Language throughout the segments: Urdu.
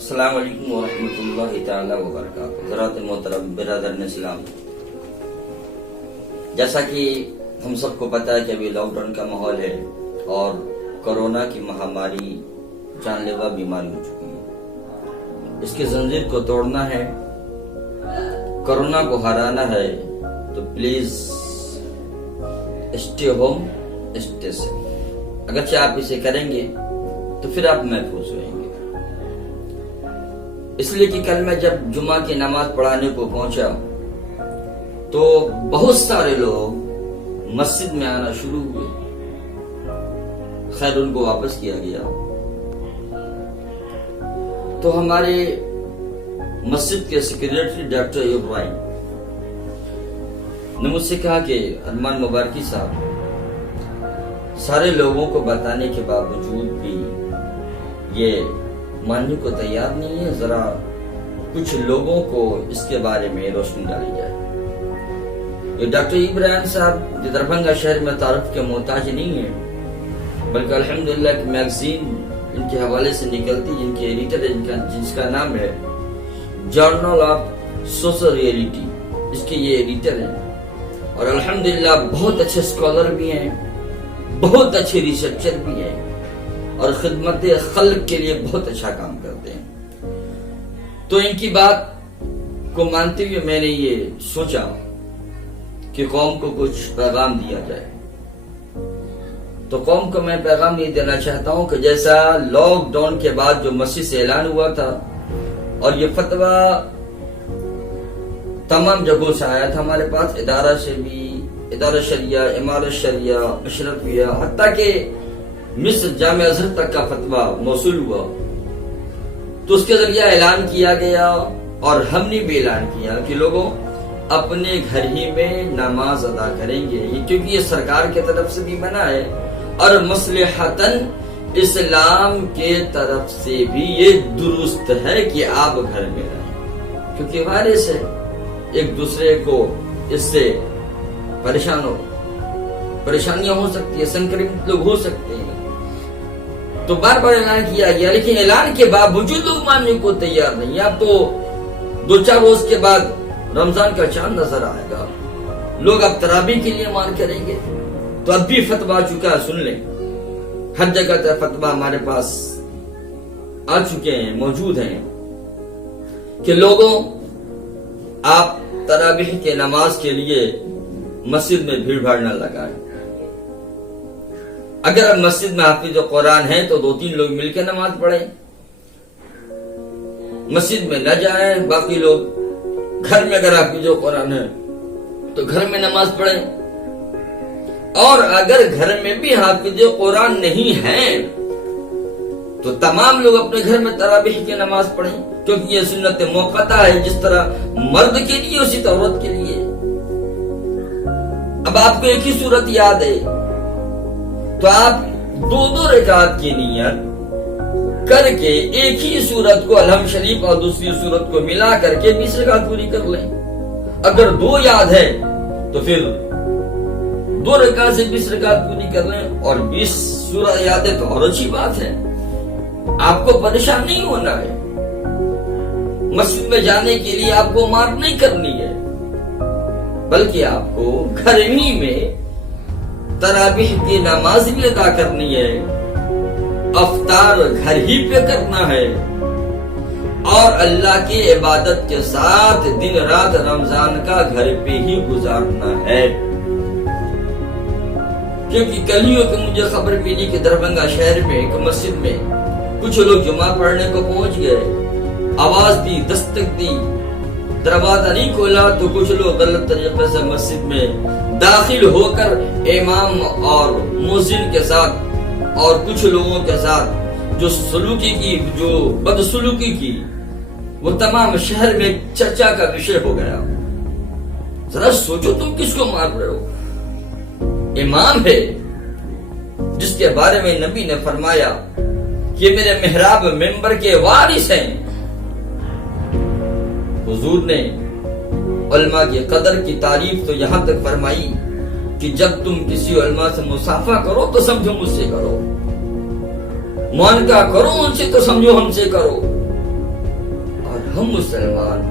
السلام علیکم ورحمۃ اللہ تعالی وبرکاتہ۔ حضرات محترم برادران اسلام، جیسا کہ ہم سب کو پتا ہے کہ ابھی لاک ڈاؤن کا ماحول ہے اور کورونا کی مہاماری جان لیوا بیماری ہو چکی ہے۔ اس کی زنجیر کو توڑنا ہے، کورونا کو ہرانا ہے، تو please stay home, stay safe. اگرچہ آپ اسے کریں گے تو پھر آپ محفوظ ہوئیں گے۔ اس لیے کہ کل میں جب جمعہ کی نماز پڑھانے کو پہنچا تو بہت سارے لوگ مسجد میں آنا شروع ہوئے۔ خیر ان کو واپس کیا گیا تو ہمارے مسجد کے سیکریٹری ڈاکٹر ابراہیم نے مجھ سے کہا کہ ارمان مبارکی صاحب، سارے لوگوں کو بتانے کے باوجود بھی یہ ماننے کو تیار نہیں ہے، ذرا کچھ لوگوں کو اس کے بارے میں روشنی ڈالی جائے۔ یہ ڈاکٹر ابراہیم صاحب جو دربھنگہ شہر میں تعارف کے محتاج نہیں ہیں، بلکہ الحمدللہ ایک میگزین ان کے حوالے سے نکلتی جن کے ایڈیٹر جس کا نام ہے جرنل آف سوشل ریئلٹی، اس کے یہ ایڈیٹر ہیں اور الحمدللہ بہت اچھے اسکالر بھی ہیں، بہت اچھے ریسرچر بھی ہیں اور خدمت خلق کے لیے بہت اچھا کام کرتے ہیں۔ تو ان کی بات کو مانتے ہوئے میں نے یہ سوچا کہ قوم کو کچھ پیغام دیا جائے۔ تو قوم کو میں پیغام یہ دینا چاہتا ہوں کہ جیسا لاک ڈاؤن کے بعد جو مسجد سے اعلان ہوا تھا اور یہ فتویٰ تمام جگہوں سے آیا تھا ہمارے پاس، ادارہ سے بھی، ادارہ شریعہ، امارت شریعہ، اشرفیہ، حتیٰ کہ مصر جامعہ ازہر تک کا فتویٰ موصول ہوا، تو اس کے ذریعہ اعلان کیا گیا اور ہم نے بھی اعلان کیا کہ لوگوں اپنے گھر ہی میں نماز ادا کریں گے، کیونکہ یہ سرکار کی طرف سے بھی منع ہے اور مصلحتاً اسلام کے طرف سے بھی یہ درست ہے کہ آپ گھر میں رہیں، کیونکہ وائرس ہے، ایک دوسرے کو اس سے پریشانیاں ہو سکتی ہے، سنکرمت لوگ ہو سکتے ہیں۔ تو بار بار اعلان کیا گیا، لیکن اعلان کے باوجود لوگ ماننے کو تیار نہیں۔ اب تو 2-4 روز کے بعد رمضان کا چاند نظر آئے گا، لوگ اب تراویح کے لیے مان کریں گے، تو اب بھی فتویٰ آ چکا ہے، سن لیں، ہر جگہ سے فتویٰ ہمارے پاس آ چکے ہیں، موجود ہیں کہ لوگوں آپ تراویح کے نماز کے لیے مسجد میں بھیڑ بھاڑ نہ لگائیں۔ اگر اب مسجد میں حافظ قرآن ہے تو 2-3 لوگ مل کے نماز پڑھیں، مسجد میں نہ جائیں، باقی لوگ گھر میں اگر حافظ قرآن ہے تو گھر میں نماز پڑھیں، اور اگر گھر میں بھی حافظ قرآن نہیں ہے تو تمام لوگ اپنے گھر میں تراویح کی نماز پڑھیں، کیونکہ یہ سنت موقتہ ہے، جس طرح مرد کے لیے اسی طرح عورت کے لیے۔ اب آپ کو ایک ہی صورت یاد ہے تو آپ 2 رکعت کی نیت کر کے ایک ہی صورت کو الحمد شریف اور دوسری صورت کو ملا کر کے 20 رکعت پوری کر لیں۔ اگر 2 یاد ہے تو پھر 2 رکعت سے 20 رکعت پوری کر لیں، اور 20 سورہ یاد ہے تو اور اچھی بات ہے، آپ کو پریشان نہیں ہونا ہے۔ مسجد میں جانے کے لیے آپ کو مار نہیں کرنی ہے، بلکہ آپ کو گھر ہی میں تراویح کی نماز بھی ادا کرنی ہے، افطار گھر ہی پہ کرنا ہے، اور اللہ کی عبادت کے ساتھ دن رات رمضان کا گھر پہ ہی گزارنا ہے۔ کیونکہ کلیوں کی مجھے خبر ملی کہ دربھنگہ شہر میں ایک مسجد میں کچھ لوگ جمعہ پڑھنے کو پہنچ گئے، آواز دی، دستک دی، دروازہ نہیں کھولا تو کچھ لوگ غلط طریقے سے مسجد میں داخل ہو کر امام اور مؤذن کے ساتھ اور کچھ لوگوں کے ساتھ جو سلوکی کی، جو بدسلوکی کی، وہ تمام شہر میں چرچا کا وشے ہو گیا۔ ذرا سوچو تم کس کو مار رہے ہو؟ امام ہے جس کے بارے میں نبی نے فرمایا کہ میرے محراب ممبر کے وارث ہیں۔ حضور نے علماء کی قدر کی تعریف تو یہاں تک فرمائی کہ جب تم کسی علماء سے مصافحہ کرو تو سمجھو مجھ سے کرو، معانقہ کرو ان سے تو سمجھو ہم سے کرو، ہم مسلمان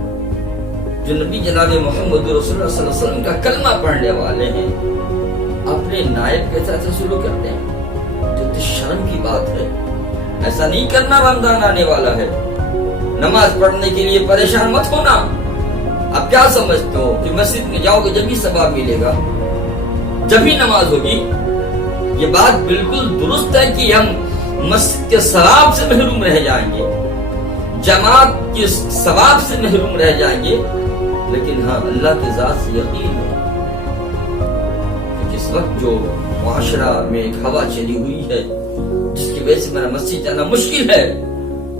جو نبی جناب محمد رسول اللہ صلی اللہ علیہ وسلم کا کلمہ پڑھنے والے ہیں اپنے نائب کے ساتھ سلوک کرتے ہیں، تو شرم کی بات ہے۔ ایسا نہیں کرنا، رمضان آنے والا ہے، نماز پڑھنے کے لیے پریشان مت ہونا۔ اب کیا سمجھتے ہو کہ مسجد میں جاؤ گے جب ہی ثواب ملے گا، جب ہی نماز ہوگی؟ یہ بات بالکل درست ہے کہ ہم مسجد کے ثواب سے محروم رہ جائیں گے، جماعت کے ثواب سے محروم رہ جائیں گے، لیکن ہاں اللہ کی ذات سے یقین ہے کہ اس وقت جو معاشرہ میں ایک ہوا چلی ہوئی ہے جس کی وجہ سے میرا مسجد جانا مشکل ہے،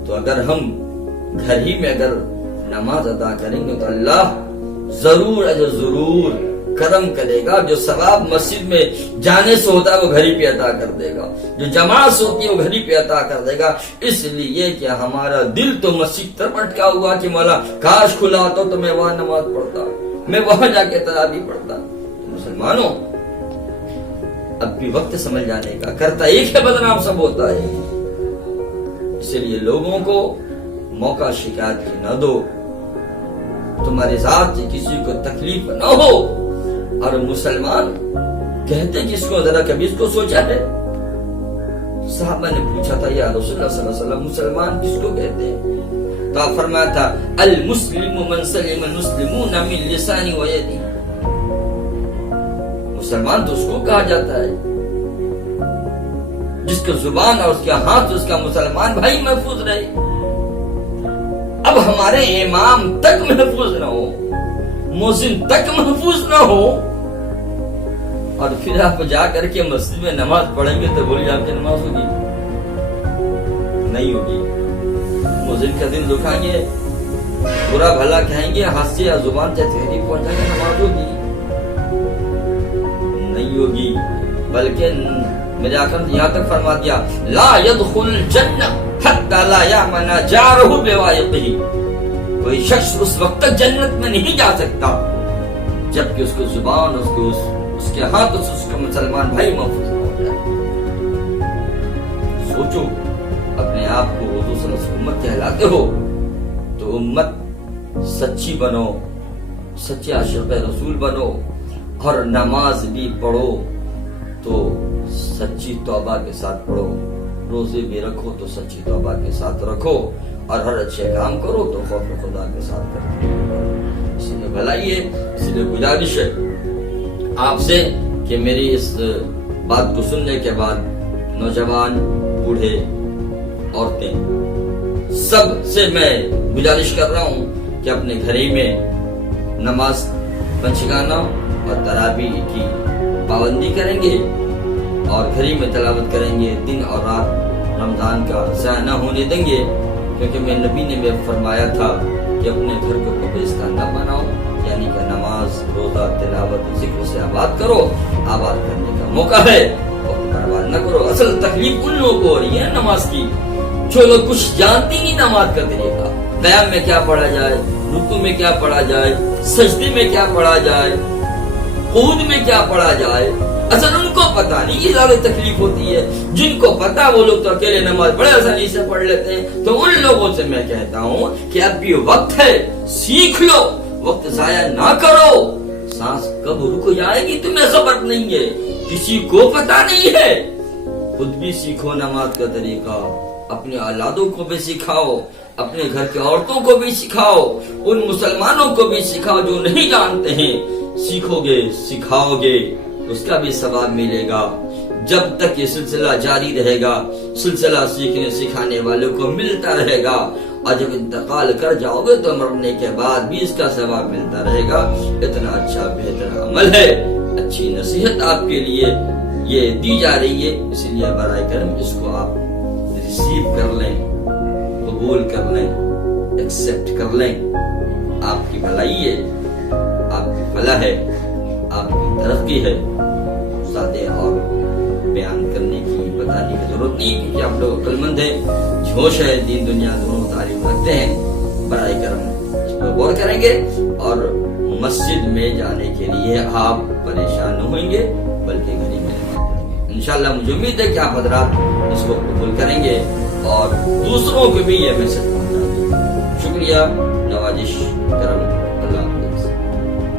تو اگر ہم گھر ہی میں اگر نماز ادا کریں گے تو اللہ ضرور اجر ضرور کرم کرے گا۔ جو ثواب مسجد میں جانے سے ہوتا ہے وہ گھر ہی پہ عطا کر دے گا، جو جماعت سے ہوتی ہے وہ گھر ہی پہ عطا کر دے گا، اس لیے کہ ہمارا دل تو مسجد طرف اٹکا ہوا کہ مولا کاش کھلا ہوتا تو میں وہاں نماز پڑھتا، میں وہاں جا کے تراویح پڑھتا۔ مسلمانوں، اب بھی وقت سمجھ جانے کا، کرتا ایک ہے بدنام سب ہوتا ہے، اسی لیے لوگوں کو موقع شکایت کی نہ دو، تمہارے ساتھ کسی کو تکلیف نہ ہو۔ اور مسلمان کہتے کس کو، ذرا کبھی اس کو سوچا ہے؟ صحابہ نے پوچھا تھا یا رسول اللہ صلی اللہ علیہ وسلم مسلمان کس کو کہتے ہیں؟ تو آپ فرمایا تھا المسلم من سلم المسلمون من لسانی و یدی، مسلمان تو اس کو کہا جاتا ہے جس کا زبان اور اس کے ہاتھ اس کا مسلمان بھائی محفوظ رہے۔ اب ہمارے امام تک محفوظ نہ ہو، مؤذن تک محفوظ نہ ہو، اور پھر آپ جا کر کے مسجد میں نماز پڑھیں گے تو بولیے آپ کی نماز ہوگی؟ نہیں ہوگی۔ مؤذن کا دن دکھائیں گے، برا بھلا کہیں گے، ہاتھ سے یا زبان سے تحریک پہنچائیں گے، نماز ہوگی؟ نہیں ہوگی۔ بلکہ میرے آقا نے یہاں تک فرما دیا لا يدخل الجنہ حتی لا یامن جارہ بوائقہ، کوئی شخص اس وقت تک جنت میں نہیں جا سکتا جبکہ اس کو زبان اس کے ہاتھ سے اس کا مسلمان بھائی محفوظ نہ ہو جائے۔ سوچو، اپنے آپ کو حضور صلی اللہ علیہ وسلم امت کہلاتے ہو تو امت سچی بنو، سچے عاشق رسول بنو، اور نماز بھی پڑھو تو سچی توبہ کے ساتھ پڑھو، روزے بھی رکھو تو سچی توبہ کے ساتھ رکھو، اور ہر اچھے کام کرو تو خوف خدا کے ساتھ کرو۔ اسی لیے بھلائی ہے، اسی لیے گزارش ہے آپ سے کہ میری اس بات کو سننے کے بعد نوجوان، بوڑھے، عورتیں سب سے میں گزارش کر رہا ہوں کہ اپنے گھر ہی میں نماز پنجگانہ اور تراویح کی پابندی کریں گے، اور گھر ہی میں تلاوت کریں گے، دن اور رات رمضان کا ضائع نہ ہونے دیں گے، کیونکہ میں نبی نے بھی فرمایا تھا کہ اپنے گھر کو قبرستان نہ بناؤ، یعنی کہ نماز، روزہ، تلاوت، ذکر سے آباد کرو۔ آباد کرنے کا موقع ہے، وقت برباد نہ کرو۔ اصل تکلیف ان لوگوں کو ہو رہی ہے نماز کی جو لوگ کچھ جانتی نہیں نماز کا طریقہ، قیام میں کیا پڑھا جائے، رکوع میں کیا پڑھا جائے، سجدے میں کیا پڑھا جائے، قعود میں کیا پڑھا جائے، اصل ان کو پتا نہیں، یہ زیادہ تکلیف ہوتی ہے۔ جن کو پتا وہ لوگ تو اکیلے نماز بڑے آسانی سے پڑھ لیتے ہیں۔ تو ان لوگوں سے میں کہتا ہوں کہ اب بھی وقت ہے، سیکھ لو، وقت ضائع نہ کرو۔ سانس کب رک جائے گی تمہیں خبر نہیں ہے، کسی کو پتا نہیں ہے۔ خود بھی سیکھو نماز کا طریقہ، اپنے اولادوں کو بھی سکھاؤ، اپنے گھر کے عورتوں کو بھی سکھاؤ، ان مسلمانوں کو بھی سکھاؤ جو نہیں جانتے ہیں۔ سیکھو گے، سکھاؤ گے، اس کا بھی ثواب ملے گا۔ جب تک یہ سلسلہ جاری رہے گا، سلسلہ سیکھنے سکھانے والوں کو ملتا رہے گا، اور جب انتقال کر جاؤ گے تو مرنے کے بعد بھی اس کا ثواب ملتا رہے گا۔ اتنا اچھا بہتر عمل ہے، اچھی نصیحت آپ کے لیے یہ دی جا رہی ہے، اس لیے برائے کرم اس کو آپ ریسیو کر لیں، قبول کر لیں، ایکسپٹ کر لیں۔ آپ کی بھلائی ہے، آپ کی فلاح ہے، آپ کی ترقی ہے۔ سادے اور بیان کرنے کی، بتانے کی ضرورت نہیں، کیونکہ آپ لوگ عقل مند ہیں، جوش ہے، دین دنیا دونوں تعلیم رکھتے ہیں۔ برائے کرم اس پر غور کریں گے، اور مسجد میں جانے کے لیے آپ پریشان نہ ہوئیں گے، بلکہ گھر ہی میں نماز پڑھیں گے۔ انشاءاللہ مجھے امید ہے کہ آپ حضرات اس کو قبول کریں گے اور دوسروں کو بھی یہ میسج پہنچائیں گے۔ شکریہ۔ نوازش کرم